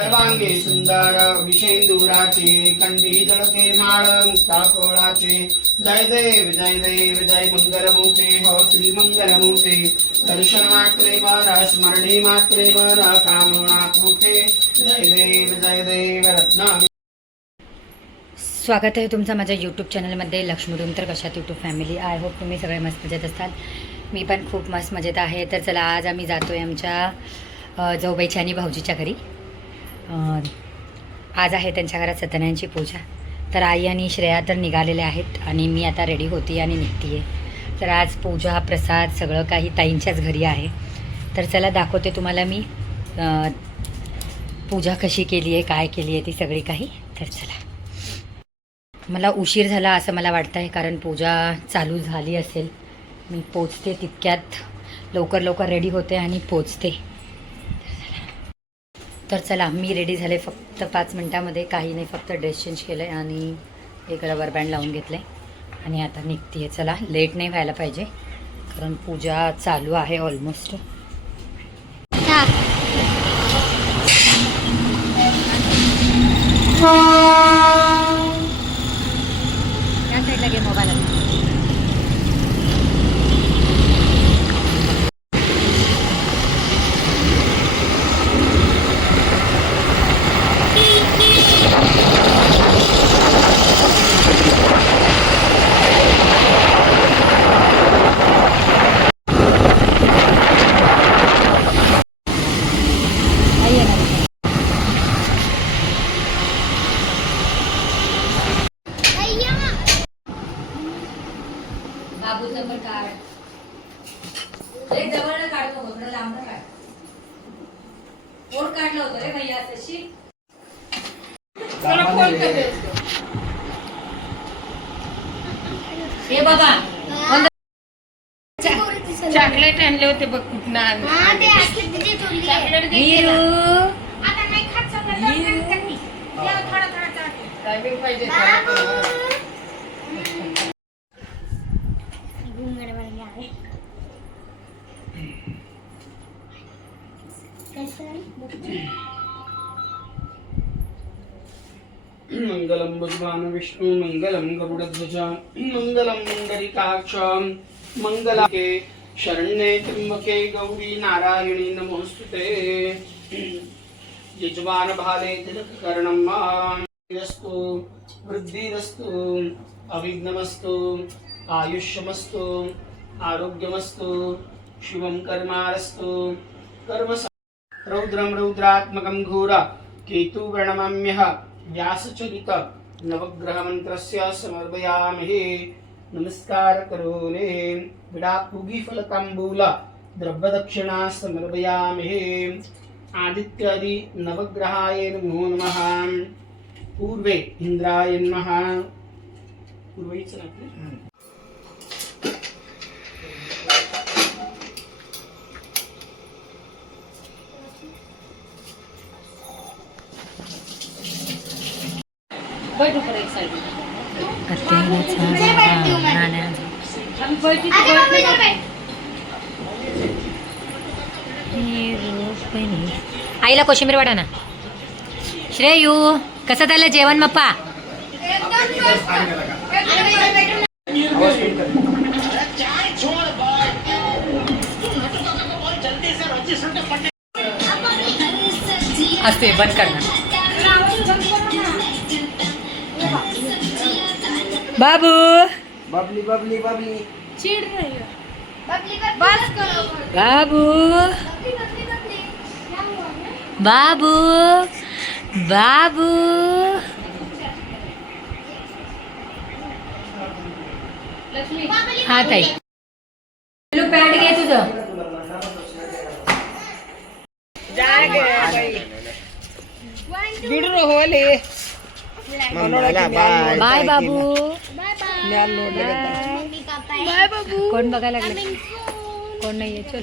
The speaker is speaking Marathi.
सर्वांगे सुंदर विषेंदुराचे कंठी जळके माळ मुक्ता कोळाचे जय देव जय मंगलमूर्ते हो श्री मंगलमूर्ते दर्शन मात्रे बरा स्मरणे मात्रे बरा कामना पूर्ते जय देव रत्ना। स्वागत आहे तुमचं माझ्या यूट्यूब चॅनलमध्ये लक्ष्मी डोंगर कशात यूट्यूब फॅमिली। आय होप तुम्ही सगळे मस्त मजेत असाल। मी पण खूप मस्त मजेत आहे। तर चला आज आम्ही जातो आहे आमच्या जाऊबाईच्या आणि भाऊजीच्या घरी। आज आहे त्यांच्या घरात सत्यनारायणची पूजा। तर आई आणि श्रेया तर निघालेले आहेत आणि मी आता रेडी होती आणि निघते आहे। तर आज पूजा प्रसाद सगळं काही ताईंच्याच घरी आहे। तर चला दाखवते तुम्हाला मी पूजा कशी केली आहे, काय केली आहे ती सगळी काही। तर चला, मला उशीर झाला असं मला वाटतं आहे, कारण पूजा चालू झाली असेल। मी पोचते तितक्यात लवकर रेडी होते आणि पोचते। तर चला, मी रेडी झाले फक्त 5 मिनटामध्ये, काही नाही, फक्त ड्रेस चेंज केलं आहे आणि एक रबर बँड लावून घेतलं आहे आणि आता निघते आहे। चला, लेट नाही व्हायला पाहिजे कारण पूजा चालू आहे ऑलमोस्ट। या साईडला घे मोबाईल। बाबूचं पण काढ, एक जवळ काढतो, थोडं लांब काढ। कोण काढलं होतं रे भैया तशी? हे बघा, चॉकलेट आणले होते बघ कुठनं मंगलम भगवान विष्णु मंगलम गरुड़ध्वज मंगलम पुंडरीकाक्ष मंगलाके शरण्ये त्र्यंबके गौरी नारायणी नमोस्तुते। यजमान भाले तिलक कर्णम यस्तु वृद्धिरस्तु अविघ्नमस्तु आयुष्यमस्तु आरोग्यमस्तु शिवं कर्मारस्तु कर्म रौद्रम रौद्रात्मकं घोरा केतुगणमाम्यः व्यासचरित नवग्रह मंत्रस्य समर्पयामहे। नमस्कार करोने विडापुगी फलतांबूल द्रव्य दक्षिणा समर्पयामहे। आदित्यादि नवग्रहाय नमो नमः। पूर्वे इंद्राय नमः। पूर्वेच ना बैठो पर एक साइड में। आईला कोशिंबीर वाटा ना। श्रेयू, कसं झालं जेवण मप्पा? असते बंद करना। बाबू बबली बबली बबली चिढ़ रही है, बस करो बाबू बाबू बाबू। हा ताई, पॅन्ट घे तुझं। बिडरो होले बाय बाबू। बाय बाबू। कोण बघायला लागले? कोण नाहीये, चल।